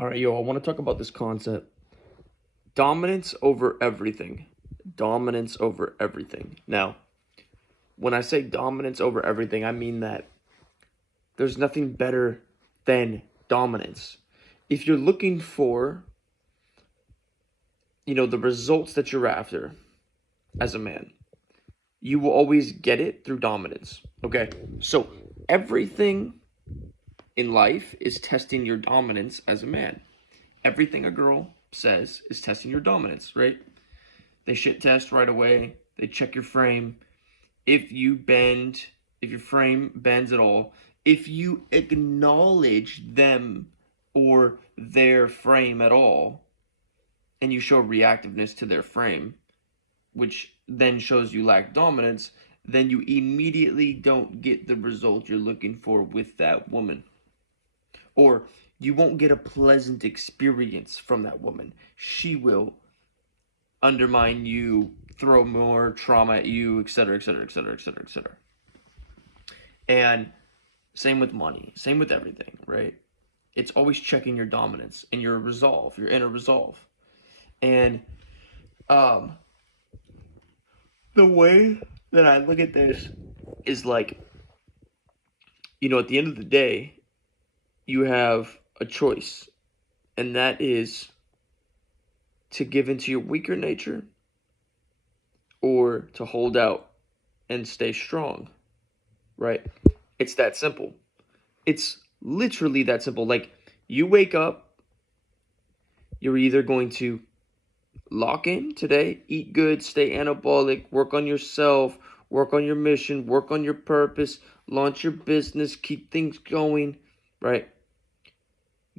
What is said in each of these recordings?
All right, yo, I want to talk about this concept. Dominance over everything. Dominance over everything. Now, when I say dominance over everything, I mean that there's nothing better than dominance. If you're looking for, the results that you're after as a man, you will always get it through dominance. Okay? So, everything in life is testing your dominance as a man. Everything a girl says is testing your dominance, right? They shit test right away. They check your frame. If you bend, if your frame bends at all, if you acknowledge them or their frame at all, and you show reactiveness to their frame, which then shows you lack dominance, then you immediately don't get the result you're looking for with that woman. Or you won't get a pleasant experience from that woman. She will undermine you, throw more trauma at you, etc., etc., etc., etc., etc. And same with money, same with everything, right? It's always checking your dominance and your resolve, your inner resolve. And um, the way that I look at this is like, at the end of the day, you have a choice, and that is to give into your weaker nature or to hold out and stay strong, right? It's that simple. It's literally that simple. Like, you wake up, you're either going to lock in today, eat good, stay anabolic, work on yourself, work on your mission, work on your purpose, launch your business, keep things going, right?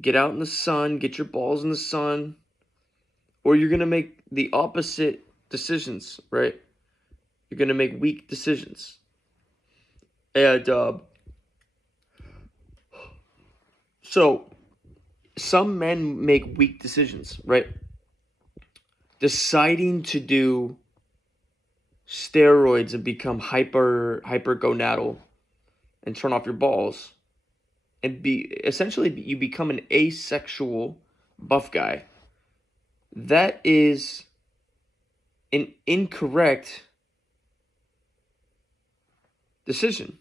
Get out in the sun, get your balls in the sun, or you're going to make the opposite decisions, right? You're going to make weak decisions. And so some men make weak decisions, right? Deciding to do steroids and become hypergonadal and turn off your balls and be essentially you become an asexual buff guy. That is an incorrect decision.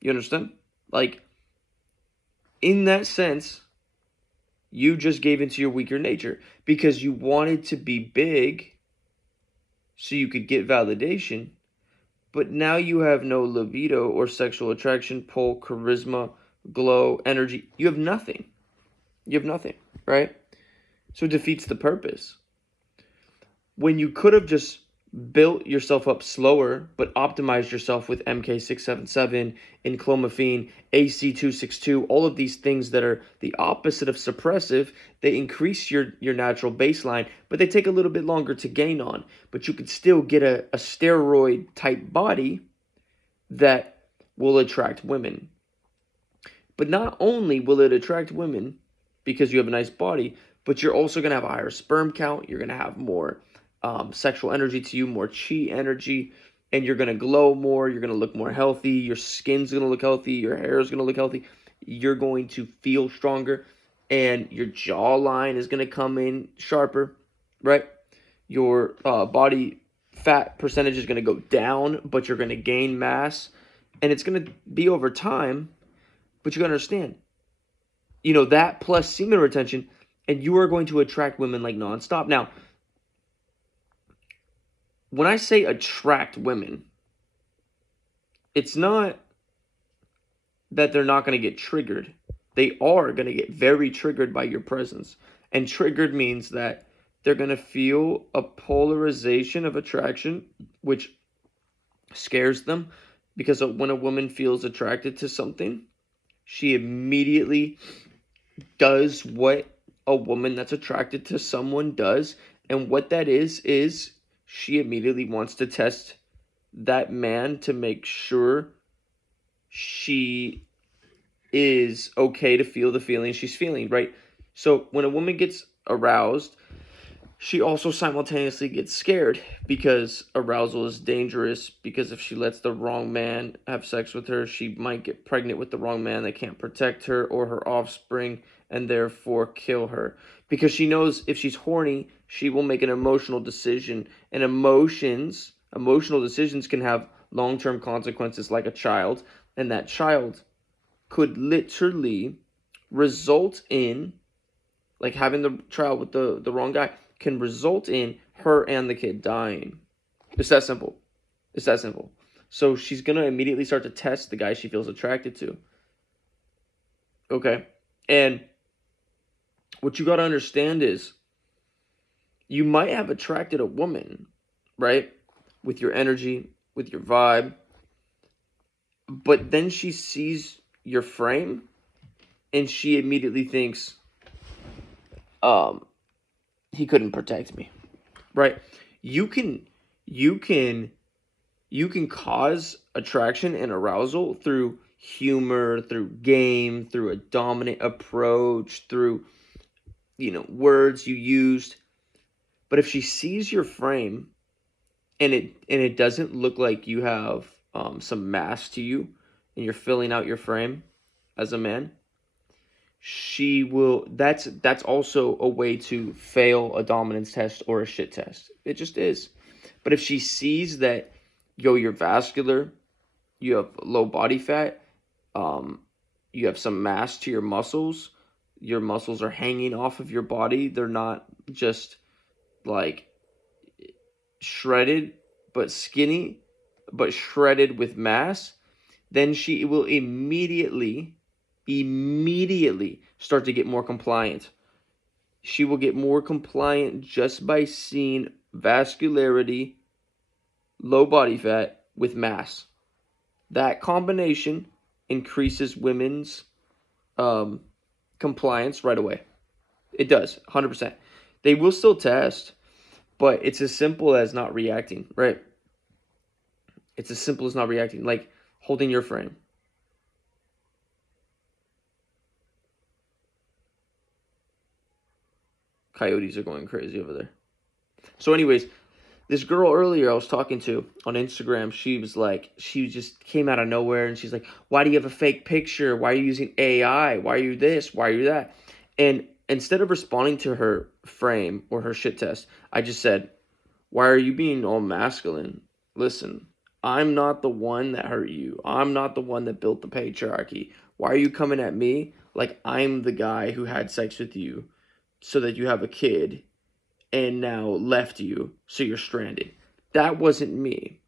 You understand? Like, in that sense, you just gave into your weaker nature because you wanted to be big so you could get validation, but now you have no libido or sexual attraction, pull, charisma, glow, energy. You have nothing. You have nothing, right? So it defeats the purpose. When you could have just built yourself up slower, but optimized yourself with MK677, enclomiphene, AC262, all of these things that are the opposite of suppressive, they increase your natural baseline, but they take a little bit longer to gain on. But you could still get a steroid type body that will attract women. But not only will it attract women because you have a nice body, but you're also going to have a higher sperm count. You're going to have more sexual energy to you, more chi energy, and you're going to glow more. You're going to look more healthy. Your skin's going to look healthy. Your hair is going to look healthy. You're going to feel stronger, and your jawline is going to come in sharper, right? Your body fat percentage is going to go down, but you're going to gain mass, and it's going to be over time. But you got to understand, that plus semen retention, and you are going to attract women like nonstop. Now, when I say attract women, it's not that they're not going to get triggered. They are going to get very triggered by your presence. And triggered means that they're going to feel a polarization of attraction, which scares them because when a woman feels attracted to something, she immediately does what a woman that's attracted to someone does. And what that is she immediately wants to test that man to make sure she is okay to feel the feeling she's feeling, right? So when a woman gets aroused, she also simultaneously gets scared because arousal is dangerous, because if she lets the wrong man have sex with her, she might get pregnant with the wrong man that can't protect her or her offspring, and therefore kill her. Because she knows if she's horny, she will make an emotional decision. And emotional decisions can have long-term consequences like a child. And that child could literally result in, like having the child with the wrong guy, can result in her and the kid dying. It's that simple. It's that simple. So she's going to immediately start to test the guy she feels attracted to. Okay? And what you got to understand is you might have attracted a woman, right? With your energy, with your vibe. But then she sees your frame and she immediately thinks, he couldn't protect me, right? You can, you can, you can cause attraction and arousal through humor, through game, through a dominant approach, through, words you used. But if she sees your frame and it doesn't look like you have some mass to you and you're filling out your frame as a man, she will that's also a way to fail a dominance test or a shit test. It just is. But if she sees that, you're vascular, you have low body fat, um you have some mass to your muscles are hanging off of your body, they're not just like shredded but skinny, but shredded with mass, then she will immediately start to get more compliant. She will get more compliant just by seeing vascularity, low body fat with mass. That combination increases women's compliance right away. It does, 100%. They will still test, but it's as simple as not reacting, right? It's as simple as not reacting, like holding your frame. Coyotes are going crazy over there. So anyways, this girl earlier I was talking to on Instagram, she just came out of nowhere and she's like, why do you have a fake picture? Why are you using AI? Why are you this? Why are you that? And instead of responding to her frame or her shit test, I just said, why are you being all masculine? Listen, I'm not the one that hurt you. I'm not the one that built the patriarchy. Why are you coming at me like I'm the guy who had sex with you so that you have a kid and now left you so you're stranded? That wasn't me.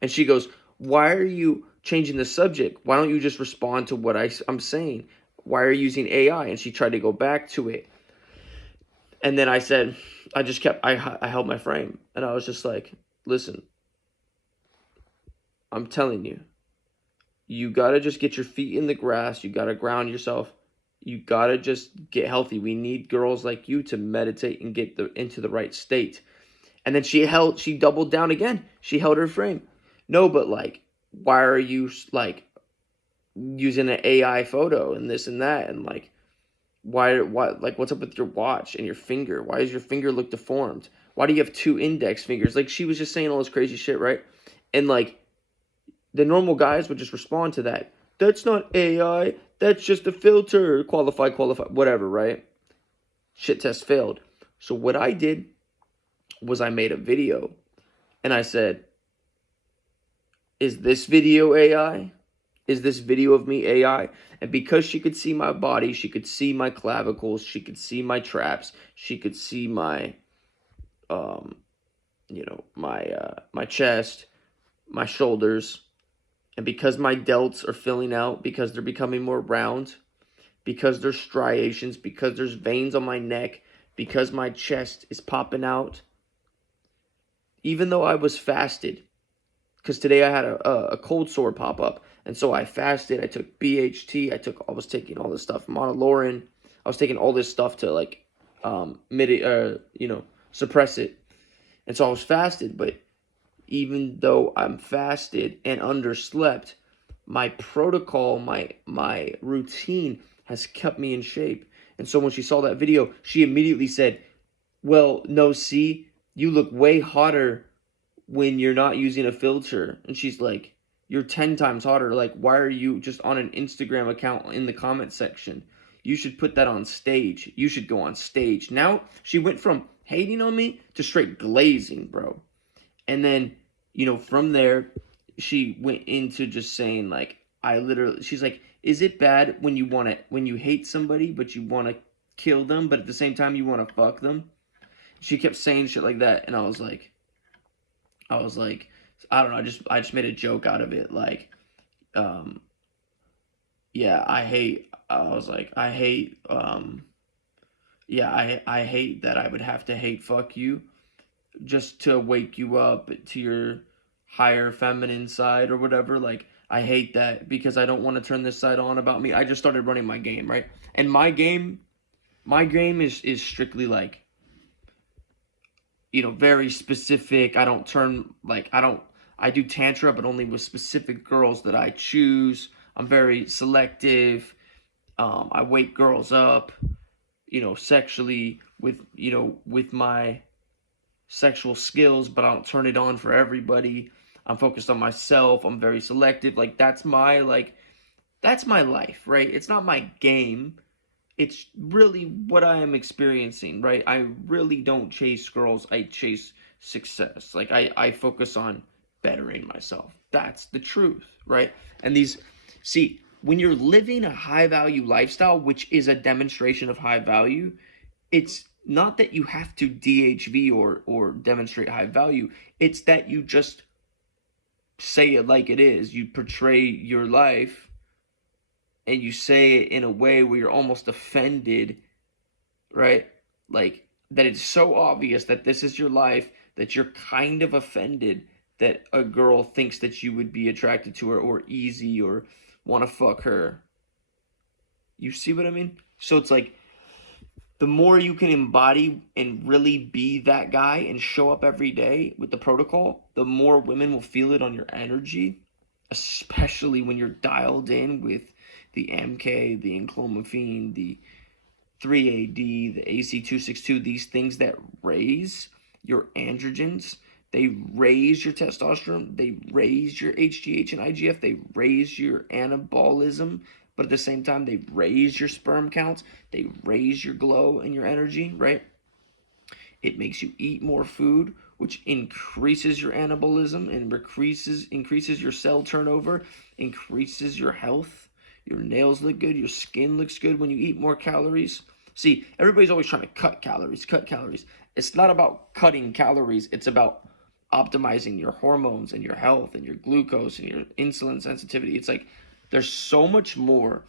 And she goes, why are you changing the subject? Why don't you just respond to what I'm saying? Why are you using AI? And she tried to go back to it. And then I said, I held my frame. And I was just like, listen, I'm telling you, you got to just get your feet in the grass. You got to ground yourself. You got to just get healthy. We need girls like you to meditate and get into the right state. And then she doubled down again. She held her frame. No, but like, why are you like using an AI photo and this and that? And like, why, like, what's up with your watch and your finger? Why does your finger look deformed? Why do you have two index fingers? Like, she was just saying all this crazy shit, right? And like, the normal guys would just respond to that. That's not AI. That's just a filter. Qualify, whatever, right? Shit test failed. So what I did was I made a video and I said, is this video AI? Is this video of me AI? And because she could see my body, she could see my clavicles, she could see my traps, she could see my, my chest, my shoulders. And because my delts are filling out, because they're becoming more round, because there's striations, because there's veins on my neck, because my chest is popping out, even though I was fasted, because today I had a cold sore pop up, and so I fasted. I took BHT. I was taking all this stuff, Monolaurin. I was taking all this stuff to like, suppress it, and so I was fasted. But even though I'm fasted and underslept, my protocol, my routine has kept me in shape. And so when she saw that video, she immediately said, well, no, see, you look way hotter when you're not using a filter. And she's like, you're 10 times hotter. Like, why are you just on an Instagram account in the comment section? You should put that on stage. You should go on stage. Now she went from hating on me to straight glazing, bro. And then, from there, she went into just saying like, she's like, is it bad when you hate somebody, but you want to kill them, but at the same time you want to fuck them? She kept saying shit like that, and I was like, I don't know, I just made a joke out of it, like, um, yeah, I was like, yeah, I hate that I would have to hate fuck you just to wake you up to your higher feminine side or whatever. Like, I hate that because I don't want to turn this side on about me. I just started running my game, right? And my game is strictly like, very specific. I do tantra, but only with specific girls that I choose. I'm very selective. I wake girls up, sexually with my sexual skills, but I don't turn it on for everybody. I'm focused on myself. I'm very selective. Like, that's my life, right? It's not my game. It's really what I am experiencing, right? I really don't chase girls. I chase success. Like, I focus on bettering myself. That's the truth, right? And see, when you're living a high value lifestyle, which is a demonstration of high value, it's not that you have to DHV or demonstrate high value. It's that you just say it like it is. You portray your life and you say it in a way where you're almost offended, right? Like, that it's so obvious that this is your life that you're kind of offended that a girl thinks that you would be attracted to her or easy or want to fuck her. You see what I mean? So it's like, the more you can embody and really be that guy and show up every day with the protocol, the more women will feel it on your energy, especially when you're dialed in with the MK, the enclomiphene, the 3AD, the AC262, these things that raise your androgens. They raise your testosterone, they raise your HGH and IGF, they raise your anabolism, but at the same time, they raise your sperm counts, they raise your glow and your energy, right? It makes you eat more food, which increases your anabolism and increases your cell turnover, increases your health. Your nails look good, your skin looks good when you eat more calories. See, everybody's always trying to cut calories, cut calories. It's not about cutting calories, it's about optimizing your hormones and your health and your glucose and your insulin sensitivity. It's like, there's so much more.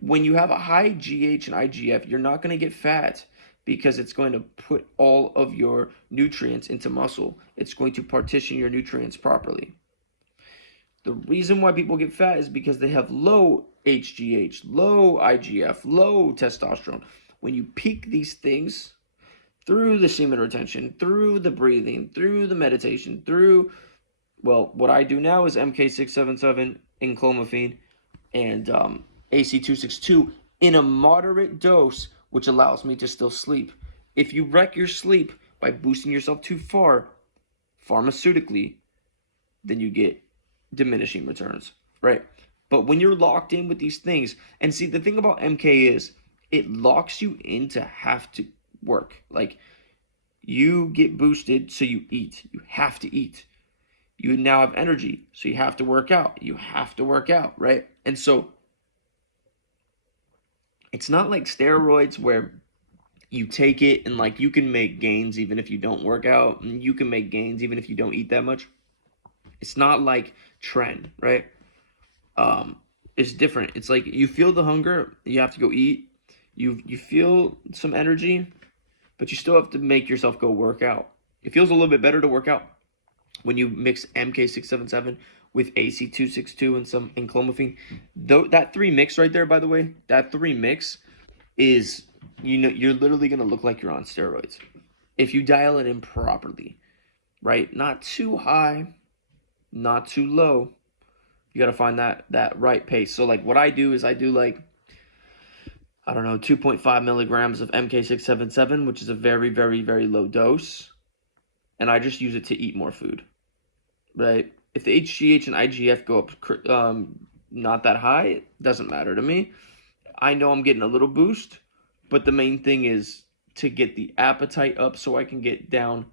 When you have a high GH and IGF, you're not going to get fat because it's going to put all of your nutrients into muscle. It's going to partition your nutrients properly. The reason why people get fat is because they have low HGH, low IGF, low testosterone. When you peak these things through the semen retention, through the breathing, through the meditation, what I do now is MK677, enclomiphene, and AC262 in a moderate dose, which allows me to still sleep. If you wreck your sleep by boosting yourself too far, pharmaceutically, then you get diminishing returns, right? But when you're locked in with these things, and see, the thing about MK is it locks you into have to work. Like, you get boosted, so you eat. You have to eat. You now have energy, so you have to work out. You have to work out, right? And so it's not like steroids where you take it and like you can make gains even if you don't work out, and you can make gains even if you don't eat that much. It's not like trend, right? It's different. It's like you feel the hunger, you have to go eat. You feel some energy, but you still have to make yourself go work out. It feels a little bit better to work out when you mix MK677 with AC262 and some enclomiphene. That three mix right there, by the way, that three mix is, you're literally going to look like you're on steroids if you dial it in properly, right? Not too high, not too low. You got to find that right pace. So like what I do is I do like, I don't know, 2.5 milligrams of MK677, which is a very, very, very low dose. And I just use it to eat more food, right? If the HGH and IGF go up not that high, it doesn't matter to me. I know I'm getting a little boost, but the main thing is to get the appetite up so I can get down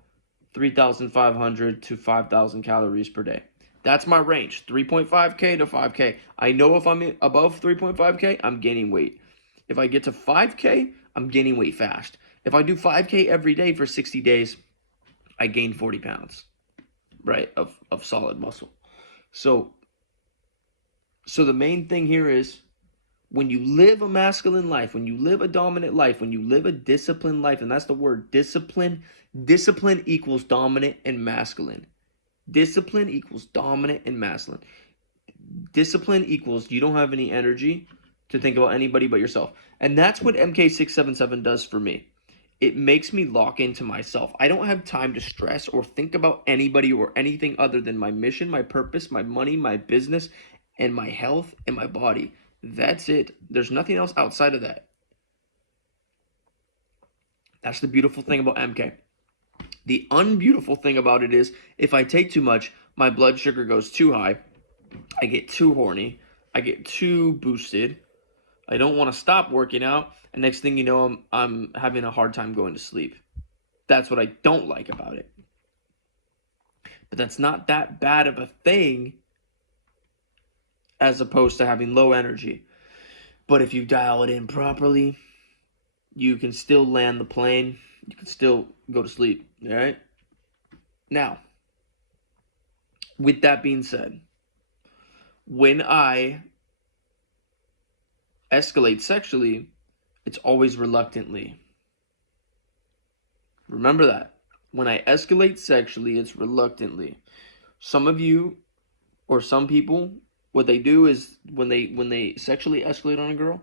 3,500 to 5,000 calories per day. That's my range, 3.5K to 5K. I know if I'm above 3.5K, I'm gaining weight. If I get to 5K, I'm gaining weight fast. If I do 5K every day for 60 days, I gain 40 pounds, right, of solid muscle. So the main thing here is when you live a masculine life, when you live a dominant life, when you live a disciplined life, and that's the word, discipline. Discipline equals dominant and masculine. Discipline equals dominant and masculine. Discipline equals you don't have any energy to think about anybody but yourself. And that's what MK677 does for me. It makes me lock into myself. I don't have time to stress or think about anybody or anything other than my mission, my purpose, my money, my business, and my health and my body. That's it. There's nothing else outside of that. That's the beautiful thing about MK. The unbeautiful thing about it is if I take too much, my blood sugar goes too high. I get too horny. I get too boosted. I don't want to stop working out. And next thing you know, I'm having a hard time going to sleep. That's what I don't like about it. But that's not that bad of a thing as opposed to having low energy. But if you dial it in properly, you can still land the plane. You can still go to sleep. All right? Now, with that being said, when I escalate sexually, it's always reluctantly. Remember that. When I escalate sexually, it's reluctantly. Some of you or some people, what they do is when they sexually escalate on a girl,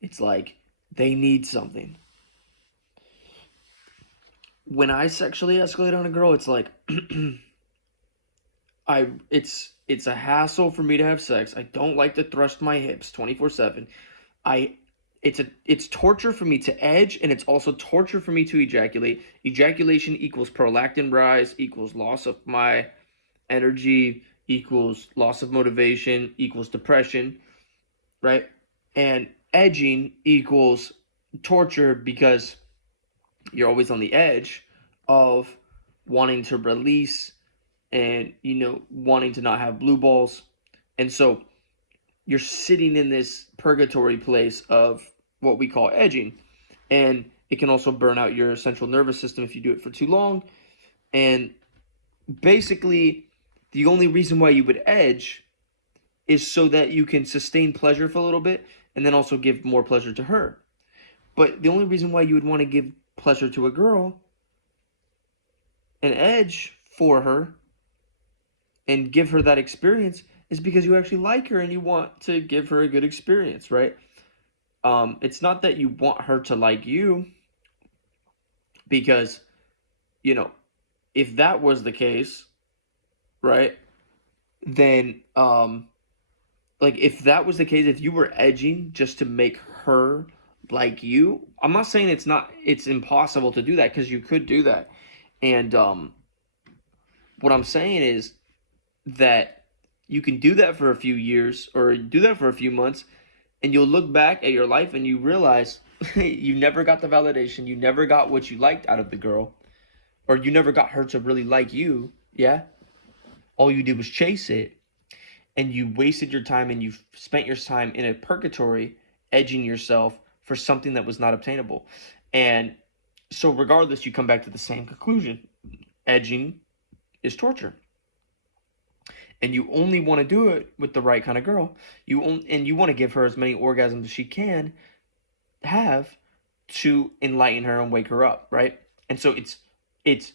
it's like they need something. When I sexually escalate on a girl, it's like it's a hassle for me to have sex. I don't like to thrust my hips 24/7. It's torture for me to edge, and it's also torture for me to ejaculate. Ejaculation equals prolactin rise, equals loss of my energy, equals loss of motivation, equals depression, right? And edging equals torture because you're always on the edge of wanting to release and, wanting to not have blue balls. And so you're sitting in this purgatory place of what we call edging. And it can also burn out your central nervous system if you do it for too long. And basically, the only reason why you would edge is so that you can sustain pleasure for a little bit and then also give more pleasure to her. But the only reason why you would want to give pleasure to a girl and edge for her and give her that experience is because you actually like her and you want to give her a good experience, right? It's not that you want her to like you, because, if that was the case, right, then, like, if that was the case, if you were edging just to make her like you, I'm not saying it's impossible to do that, because you could do that. And what I'm saying is that you can do that for a few years or do that for a few months, and you'll look back at your life and you realize you never got the validation, you never got what you liked out of the girl, or you never got her to really like you. Yeah, all you did was chase it, and you wasted your time and you spent your time in a purgatory edging yourself for something that was not obtainable. And so regardless, you come back to the same conclusion. Edging is torture. And you only want to do it with the right kind of girl. You want to give her as many orgasms as she can have to enlighten her and wake her up, right? And so it's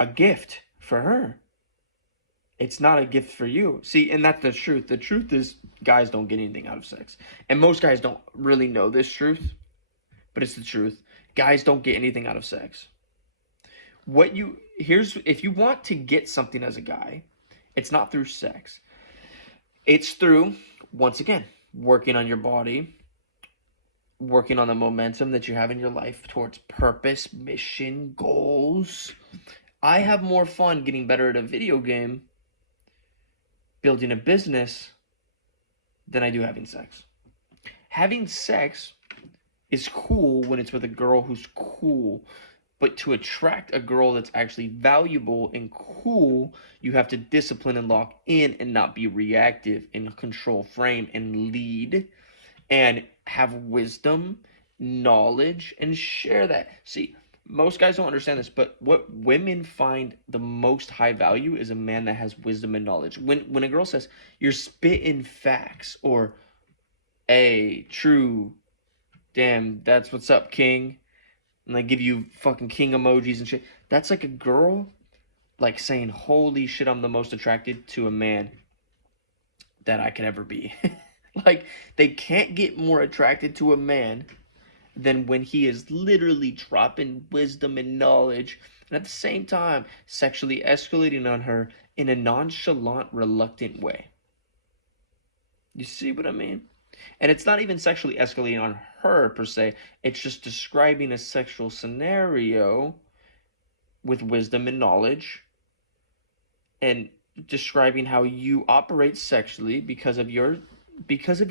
a gift for her. It's not a gift for you. See, and that's the truth. The truth is guys don't get anything out of sex. And most guys don't really know this truth, but it's the truth. Guys don't get anything out of sex. If you want to get something as a guy, it's not through sex. It's through, once again, working on your body, working on the momentum that you have in your life towards purpose, mission, goals. I have more fun getting better at a video game, building a business, than I do having sex. Having sex is cool when it's with a girl who's cool. But to attract a girl that's actually valuable and cool, you have to discipline and lock in and not be reactive and control frame and lead and have wisdom, knowledge, and share that. See, most guys don't understand this, but what women find the most high value is a man that has wisdom and knowledge. When a girl says, "You're spitting facts," or "Hey, true, damn, that's what's up, king," and they give you fucking king emojis and shit, that's like a girl like saying, "Holy shit, I'm the most attracted to a man that I could ever be." Like, they can't get more attracted to a man than when he is literally dropping wisdom and knowledge, and at the same time sexually escalating on her in a nonchalant, reluctant way. You see what I mean? And it's not even sexually escalating on her per se, it's just describing a sexual scenario with wisdom and knowledge, and describing how you operate sexually because of your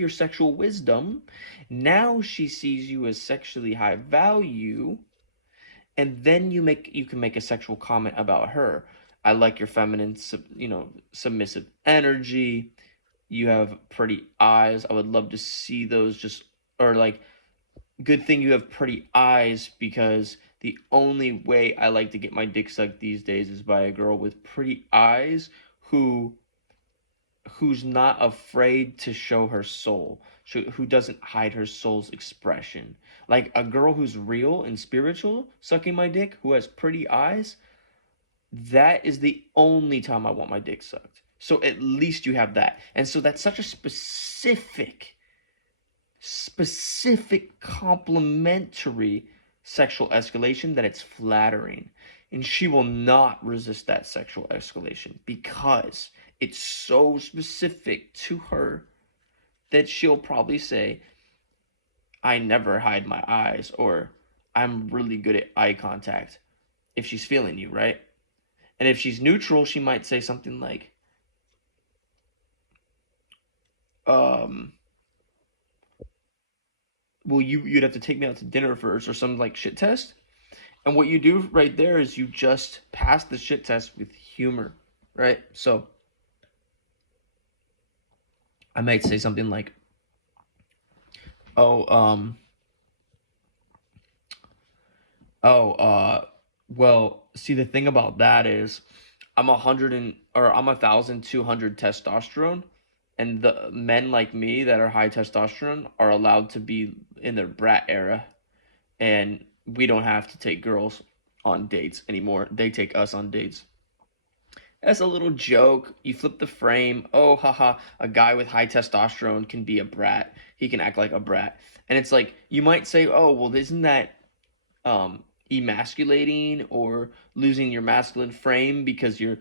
sexual wisdom. Now she sees you as sexually high value, and then you can make a sexual comment about her. "I like your feminine, submissive energy. You have pretty eyes. I would love to see those." Just, or like, "Good thing you have pretty eyes, because the only way I like to get my dick sucked these days is by a girl with pretty eyes who's not afraid to show her soul, who doesn't hide her soul's expression." Like, a girl who's real and spiritual sucking my dick, who has pretty eyes, that is the only time I want my dick sucked. So at least you have that. And so that's such a specific complementary sexual escalation that it's flattering. And she will not resist that sexual escalation because it's so specific to her that she'll probably say, "I never hide my eyes," or "I'm really good at eye contact," if she's feeling you, right? And if she's neutral, she might say something like, "Well, you'd have to take me out to dinner first," or some like shit test. And what you do right there is you just pass the shit test with humor, right? So I might say something like, "Oh, well, see, the thing about that is I'm 1,200 testosterone, and the men like me that are high testosterone are allowed to be in their brat era, and we don't have to take girls on dates anymore. They take us on dates." As a little joke, you flip the frame. "Oh, haha, a guy with high testosterone can be a brat. He can act like a brat." And it's like, you might say, "Oh, well, isn't that emasculating or losing your masculine frame because you're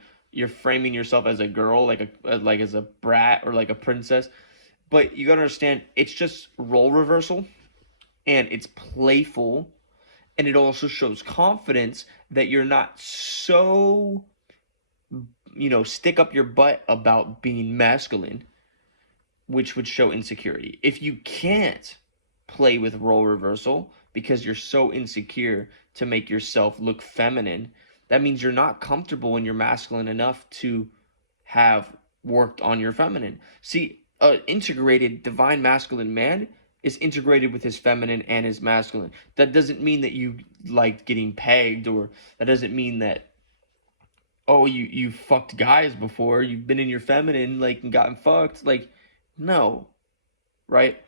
framing yourself as a girl, like like as a brat or like a princess?" But you gotta understand, it's just role reversal, and it's playful, and it also shows confidence that you're not so, stick up your butt about being masculine, which would show insecurity. If you can't play with role reversal because you're so insecure to make yourself look feminine, that means you're not comfortable when you're masculine enough to have worked on your feminine. See, an integrated divine masculine man is integrated with his feminine and his masculine. That doesn't mean that you like getting pegged, or that doesn't mean that, "Oh, you fucked guys before, you've been in your feminine like and gotten fucked." Like, no, right?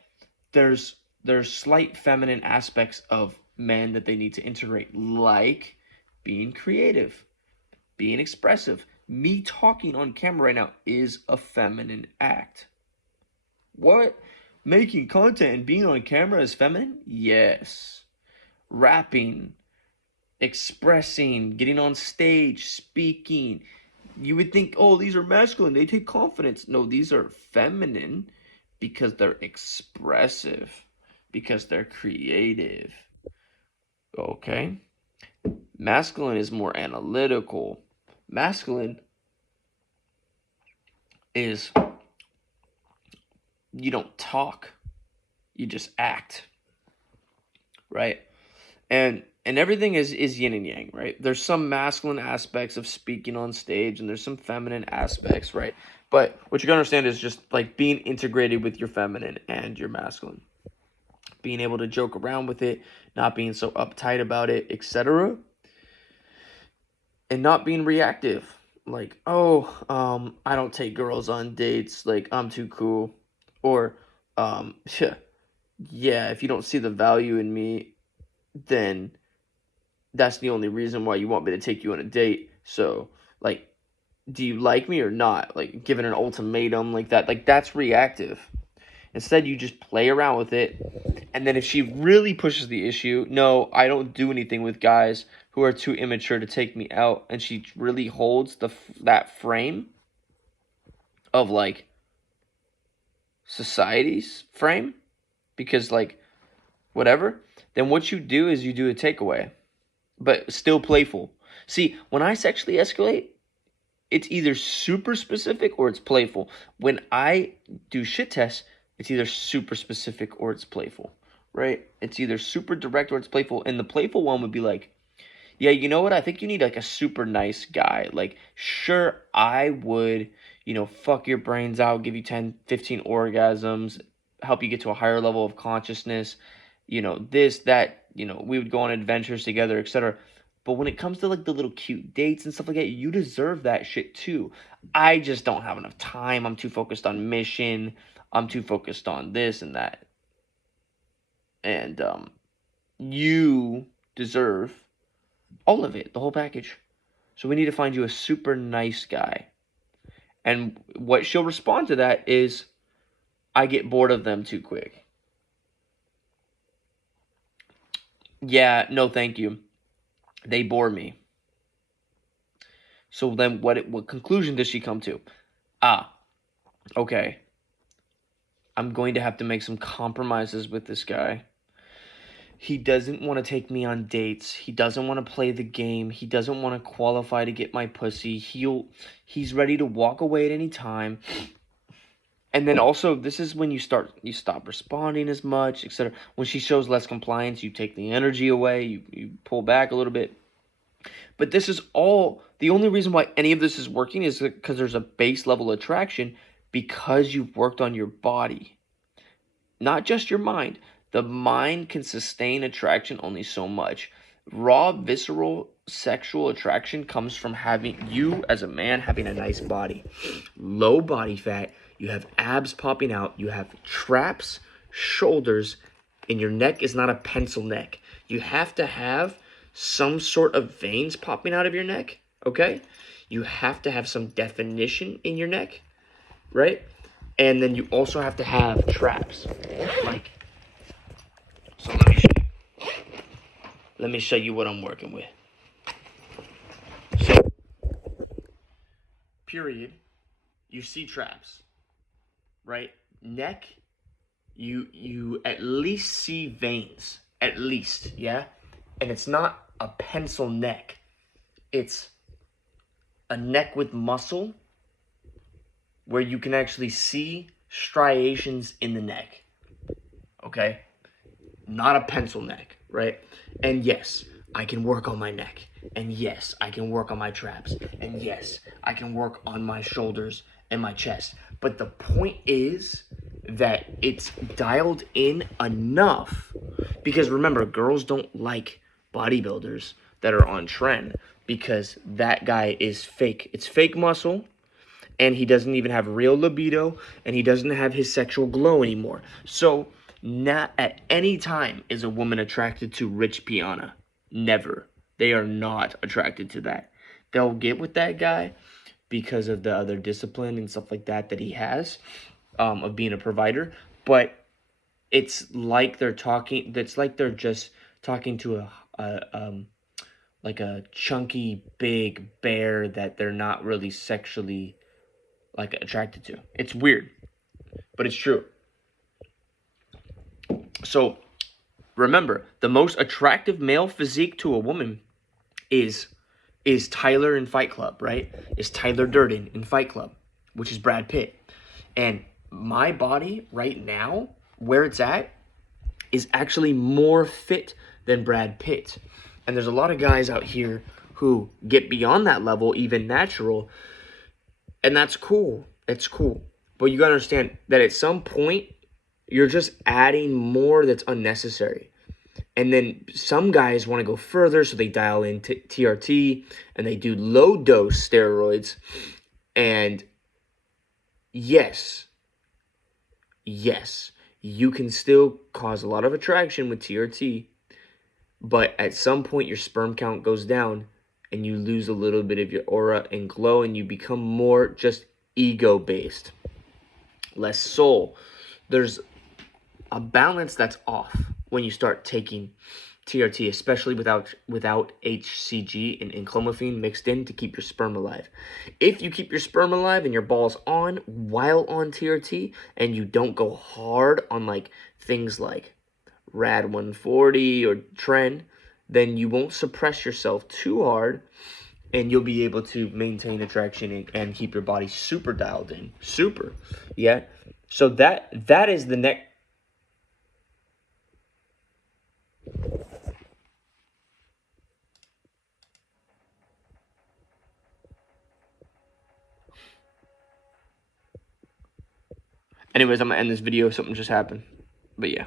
There's slight feminine aspects of men that they need to integrate, like being creative, being expressive. Me talking on camera right now is a feminine act. What? Making content and being on camera is feminine? Yes. Rapping, expressing, getting on stage, speaking. You would think, "Oh, these are masculine, they take confidence." No, these are feminine because they're expressive, because they're creative. Okay? Masculine is more analytical. Masculine is, you don't talk, You just act, right? And everything is yin and yang, right? There's some masculine aspects of speaking on stage, and there's some feminine aspects, right? But what you gotta understand is just like being integrated with your feminine and your masculine, being able to joke around with it, not being so uptight about it, etc., and not being reactive. Like, oh, I don't take girls on dates. Like, I'm too cool, or, yeah, yeah. If you don't see the value in me, then that's the only reason why you want me to take you on a date. So, like, do you like me or not? Like, giving an ultimatum like that, like, that's reactive. Instead, you just play around with it. And then if she really pushes the issue, no, I don't do anything with guys who are too immature to take me out. And she really holds that frame of, like, society's frame. Because, like, whatever. Then what you do is you do a takeaway. But still playful. See, when I sexually escalate, it's either super specific or it's playful. When I do shit tests, it's either super specific or it's playful, right? It's either super direct or it's playful. And the playful one would be like, yeah, you know what? I think you need like a super nice guy. Like, sure, I would, fuck your brains out, give you 10, 15 orgasms, help you get to a higher level of consciousness, this, that, we would go on adventures together, etc. But when it comes to like the little cute dates and stuff like that, you deserve that shit too. I just don't have enough time. I'm too focused on mission. I'm too focused on this and that. And you deserve all of it, the whole package. So we need to find you a super nice guy. And what she'll respond to that is, I get bored of them too quick. Yeah, no thank you. They bore me. So then what conclusion does she come to? Okay. I'm going to have to make some compromises with this guy. He doesn't want to take me on dates. He doesn't want to play the game. He doesn't want to qualify to get my pussy. He's ready to walk away at any time. And then also, this is when you stop responding as much, etc. When she shows less compliance, you take the energy away, you pull back a little bit. But this is all, the only reason why any of this is working is because there's a base level attraction, because you've worked on your body. Not just your mind. The mind can sustain attraction only so much. Raw, visceral, sexual attraction comes from having, you as a man, having a nice body. Low body fat, you have abs popping out, you have traps, shoulders, and your neck is not a pencil neck. You have to have some sort of veins popping out of your neck, okay? You have to have some definition in your neck, right? And then you also have to have traps. Like, so let me show you. Let me show you what I'm working with. So, period, you see traps, right? Neck, you at least see veins, at least, yeah? And it's not a pencil neck. It's a neck with muscle where you can actually see striations in the neck, okay? Not a pencil neck, right? And yes, I can work on my neck. And yes, I can work on my traps. And yes, I can work on my shoulders and my chest. But the point is that it's dialed in enough. Because remember, girls don't like bodybuilders that are on trend, because that guy is fake. It's fake muscle, and he doesn't even have real libido, and he doesn't have his sexual glow anymore. So not at any time is a woman attracted to Rich Piana. Never. They are not attracted to that. They'll get with that guy because of the other discipline and stuff like that he has, of being a provider. But it's like they're talking. It's like they're just talking to like a chunky big bear that they're not really sexually like attracted to. It's weird, but it's true. So remember, the most attractive male physique to a woman is Tyler in Fight Club, right? Is Tyler Durden in Fight Club, which is Brad Pitt. And my body right now, where it's at, is actually more fit than Brad Pitt. And there's a lot of guys out here who get beyond that level, even natural, and that's cool. It's cool. But you gotta understand that at some point, you're just adding more that's unnecessary. And then some guys want to go further, so they dial in TRT and they do low dose steroids. And yes, you can still cause a lot of attraction with TRT, but at some point your sperm count goes down and you lose a little bit of your aura and glow, and you become more just ego-based, less soul. There's a balance that's off when you start taking TRT, especially without HCG and clomiphene mixed in to keep your sperm alive. If you keep your sperm alive and your balls on while on TRT, and you don't go hard on like things like Rad 140 or Tren, then you won't suppress yourself too hard, and you'll be able to maintain attraction and keep your body super dialed in. Super. Yeah. So that is the next. Anyways, I'm going to end this video. Something just happened. But yeah.